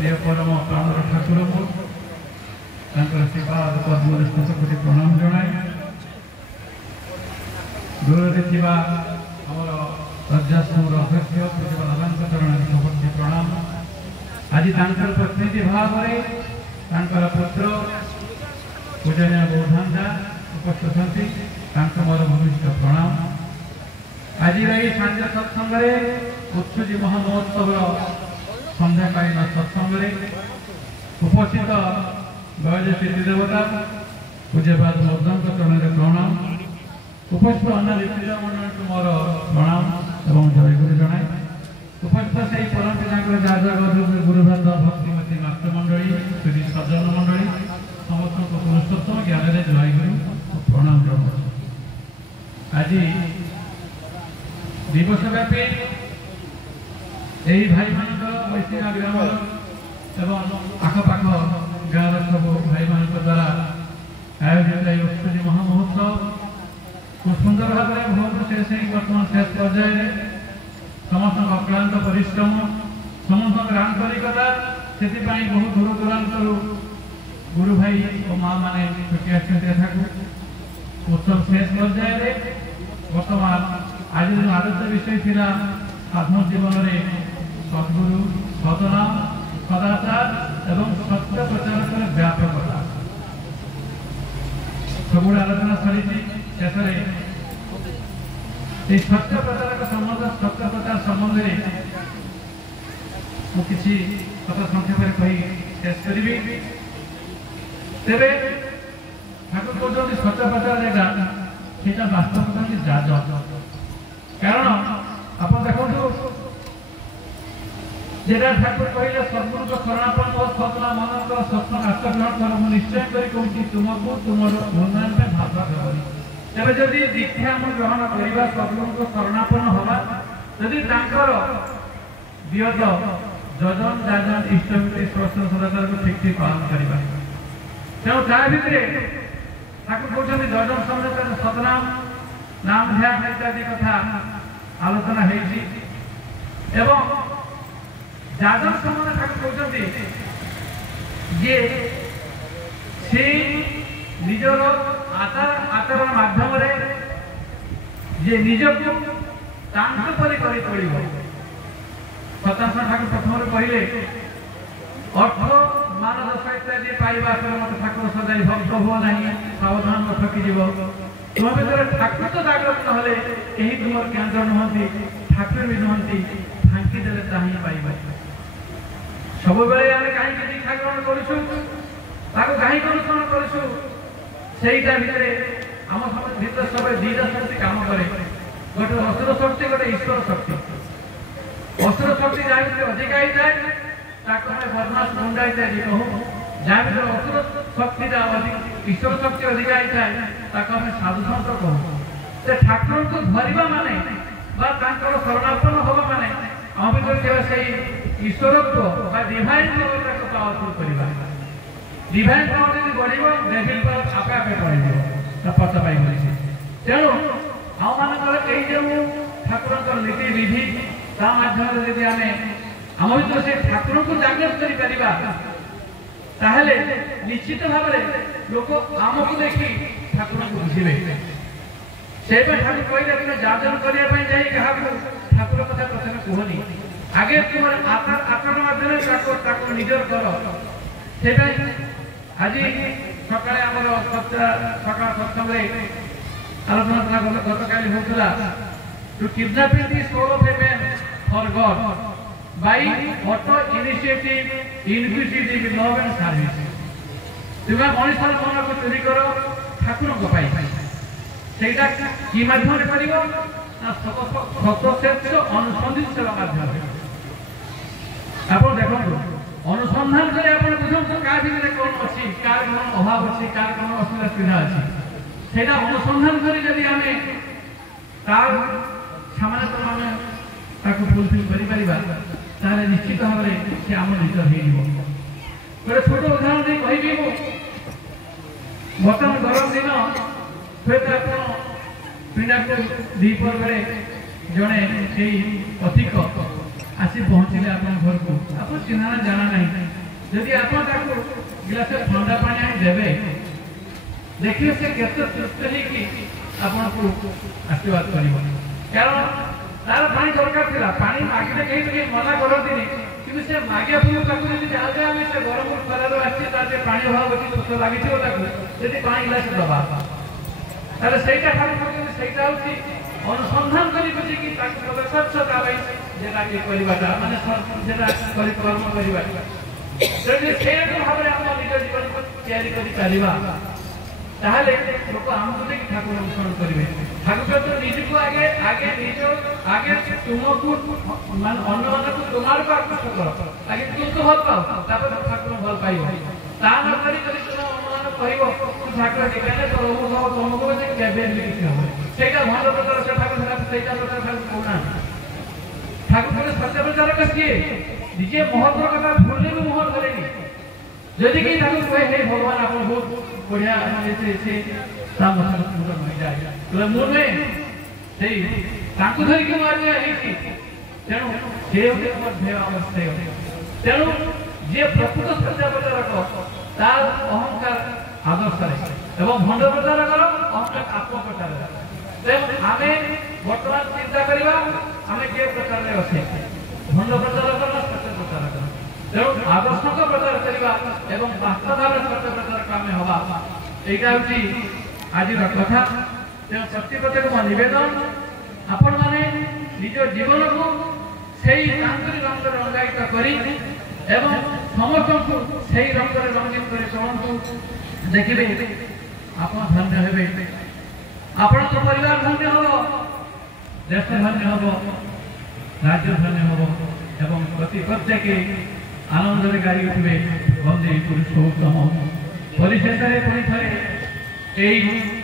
प्रिय परम प्राणर ठाकुर को सेवाद पद्म कोटि प्रणाम जनाए दूर आमर राज्याश्रम अध्यक्ष पूज्य बाबा चरण समर्पी प्रणाम आज प्रतिनिधि भाव में पुत्र पूजनीय बौद्धांता उपस्थित मोर भूमिष्ठ प्रणाम आज सांझ सत्संग उत्सुजी महामहोत्सव संध्याकालीन सत्संग उपस्थित वयोज्येष्ठ देवता पूज्यपाद बौद्धांत चरण प्रणाम उपस्थित अन्य ऋषिज मंडल को मोर प्रणाम एवं जयगुरु जनाए उपस्थित से परम पिता जाजगद गुरुवृंद भक्तिमती मातृमंडली श्री सज्जन मंडली समस्त पुरुषोत्तम ज्ञान जयगुरु प्रणाम जनाए आज दिवसव्यापी यही भाई मान मैसिना ग्राम एवं आखपाख गाँव सब भाई मान द्वारा आयोजित उत्सुजी महामहोत्सव खूब सुंदर भाव में बहुत शेष बर्तमान शेष पर्याय समस्त अक्लांत परिश्रम समस्त आंतरिकता से बहुत दूर दूरांत गुरु भाई और माँ मैंने छुट्टी आसको उत्सव शेष पर्याय बर्तमान आज जो आदर्श विषय था साधन जीवन में सद्गुरु सदनाम सदाचार एवं सत्य प्रचार व्यापकता सब आलोचना सरी शेष सत्य प्रचार संबंध सत्य प्रचार संबंध में मुझे कथा संक्षेप कही शेष करी तेरे ठाकुर कहते सत्य प्रचार जगह वास्तव जाज कारण आप देखो जेटा ठाकुर कहले सद्गुरु को शरणापन्न हो सतना मन कर सत्संग आत्मग्रहण कर मु निश्चय करी कहूँ तुमको तुम उन्नयन में भाषा करी तेरे जदि दीक्षा आम ग्रहण करवा सद्गुरु को शरणापन्न हवा जदि विहत जजन जाजन इष्टमिति स्पर्श सदाचार को ठीक ठीक पालन करवा तेणु ता भितर ठाकुर कहते जजन समय सतनाम नाम ध्यान इत्यादि कथा आलोचना एवं जाजन समय ठाकुर कहते जे से निजर आचरण माध्यम जे निजको तांकपरि करि तोलिबो सतासन ठाकुर प्रथम कहले अर्थ मान दशा इत्यादि पाइबा मत ठाकुर सदाई भक्त हो नहीं सावधान ठकी जीव तुम भर ठाकुर तो जागृत नहले यही तुम केन्द्र नुहति ठाकुर भी नुहति फांकी देले ताही पाइबा सब बेले आमे कहीं दीक्षा ग्रहण करूछु ताको कहीं अनुसरण करूछु सेईटा भितरे आम सब भीतर सब दीटा शक्ति काम करे गोटे असुर शक्ति गोटे ईश्वर शक्ति असुर शक्ति जहाँ भीतर अधिक आई जाए ताको हमें बदमाश गुंडा इत्यादि कहूँ जहाँ भीतर असुर शक्ति ईश्वर शक्ति अधिक आई जाए ताको हमें साधु संत कहूँ से ठाकुर को धरवा माने शरणापन्न हवा माने आम भीतर केवल से ईश्वरत्व डिवाइन पावर पावरफुल करवा डिवाइन पावर यदि बढ़ डेविल पावर आपे आपे बढ़ पच पाई तेणु आम मान जो ठाकुर नीति विधि ता माध्यम यदि आम आम भर से ठाकुर को जागृत कर निश्चित भाव लोक आमको देखी ठाकुर को बुझे से ठाकुर कहले तुम जाजन करने ठाकुर कथा प्रथम कहनी आगे तुम आचरण माध्यम निजर कर से आज सका सका सत्संग आलोचना गत काली होता to kidnapping the soul of a man for God by auto initiative inquisitive love and service तुम मनुष्य मन को चोरी कर ठाकुर को पाई सेटा कि माध्यम करिवो ना सतसेच अनुसंधित सेवा माध्यम आप देखो अनुसंधान करे आप बुझो का भितर कौन अच्छी कार कौन अभाव अच्छी कार कौन असुविधा सुविधा अच्छी सेटा अनुसंधान करे जदि आमे तार सामान्यतः आमे ताको फुलफिल करि परिबा तारे निश्चित भाव में से आम निज हो गोटे छोट उदाहरण दे कहि बर्तमान गरम दिन हुए आप पिंडा को दीपर बेले जड़े अधिक आसी पहुँचले अपन घर को आप चिन्ह जाना नहीं जदि आप गिलास ठंडा पानी आनी देवे देखिए से केते तृप्त कि आपको आशीर्वाद कर कारण तार पानी दरकार था पानी मागिले कहीं मना करती कि से मागे पूर्व जहाँ आम से गरम खरार आसी पानी अभाव अच्छी शोष लगी पानी गिलास दबा ताले सेटा ठाकुर सेटा होची अनुसंधान करी बुझी कि ताको स्वच्छता जेटा कि परिवाटा माने जेटा करी कर्म परिवार जदि से भाव में हम निज जीवन को तैयारी करी चलिबा ताहले लोक हमको देखि ठाकुर अनुसरण करिवे ठाकुर तो निजको आगे आगे निज आगे तुमको मान अन्य मान को तुम्हार को आकृष्ट करो आगे तुम तो भल पाओ तापर ठाकुर भल पाइबो ता न करी करी तुम अनुमान कहबो ठाकुर दिखाने तो रोग तुमको से केबे लिखि हो सेटा भल प्रकार से ठाकुर सेटा प्रकार ठाकुर कोना ठाकुर के सत्य प्रचार कसिए निजे महत्व कथा भूलने भी मोहर करेनी यदि कि ठाकुर कहे हे भगवान आप बहुत बढ़िया से राम पूरा हो जाए तो मन में सेई ताकू धरि के मारिया हेची तेणु से होते मध्य अवस्था तेणु जे प्रकृत सत्य प्रचारक तार अहंकार आदर्श एवं भंड प्रचारक अहंकार आत्म प्रचार तेणु आमे वर्तमान चिंता करिबा आमे के प्रकार रे अछे भंड प्रचारक ना सत्य प्रचारक तेणु आदर्श को प्रचार करवा एवं वास्तव भाव सत्य प्रचार काम हवा एटा होची आज कथा तेणु शक्ति प्रत्येक निवेदन आपण माने निज जीवन को सेई तांतरी रंग रंगायित करी एवं समस्त को सेई रंग रंगीन करे चलंतु देखिबे आपण धन्य हेबे आपण तो परिवार धन्य हो देश धन्य हो राज्य धन्य हो एवं प्रति प्रत्येक आनंद रे गाड़ी उठबे वंदे पुरुषोत्तम परिशेषरे पुणी थरे एई